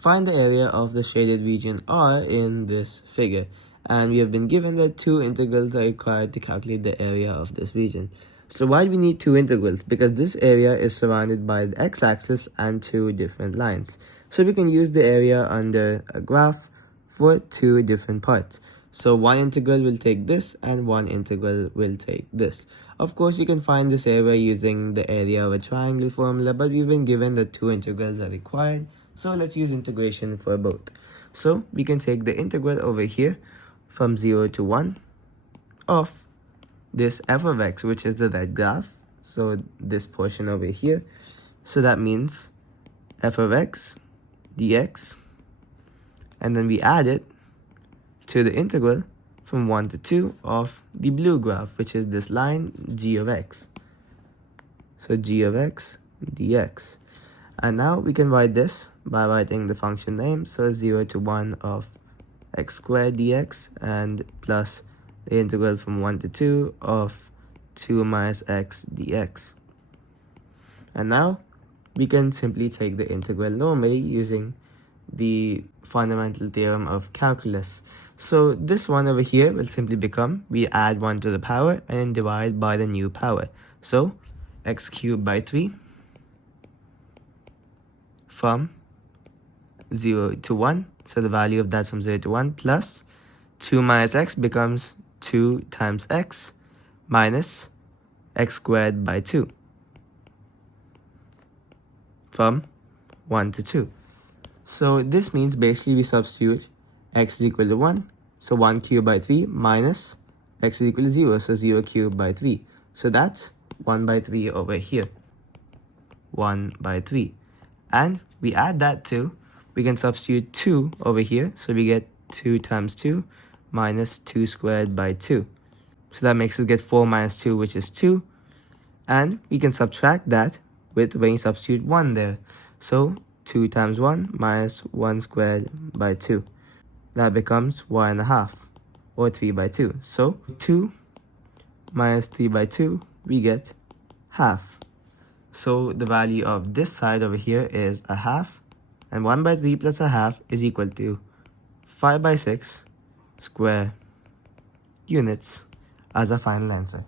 Find the area of the shaded region R in this figure. And we have been given that two integrals are required to calculate the area of this region. So why do we need two integrals? Because this area is surrounded by the x-axis and two different lines. So we can use the area under a graph for two different parts. So one integral will take this and one integral will take this. Of course, you can find this area using the area of a triangle formula, but we've been given that two integrals are required. So let's use integration for both. So we can take the integral over here from 0 to 1 of this f of x, which is the red graph. So this portion over here. So that means f of x dx. And then we add it to the integral from 1 to 2 of the blue graph, which is this line g of x. So g of x dx. And now we can write this by writing the function name. So 0 to 1 of x squared dx and plus the integral from 1 to 2 of 2 minus x dx. And now we can simply take the integral normally using the fundamental theorem of calculus. So this one over here will simply become, we add 1 to the power and then divide by the new power. So x cubed by 3 from 0 to 1. So the value of that from 0 to 1 plus 2 minus x becomes 2 times x minus x squared by 2 from 1 to 2. So this means basically we substitute x is equal to 1. So 1 cubed by 3 minus x is equal to 0. So 0 cubed by 3. So that's 1 by 3 over here. 1 by 3. And we add that to, we can substitute 2 over here. So we get 2 times 2 minus 2 squared by 2. So that makes us get 4 minus 2, which is 2. And we can subtract that with when you substitute 1 there. So 2 times 1 minus 1 squared by 2. That becomes 1.5 or 3 by 2. So 2 minus 3 by 2, we get half. So the value of this side over here is a half. And 1 by 3 plus a half is equal to 5 by 6 square units as our final answer.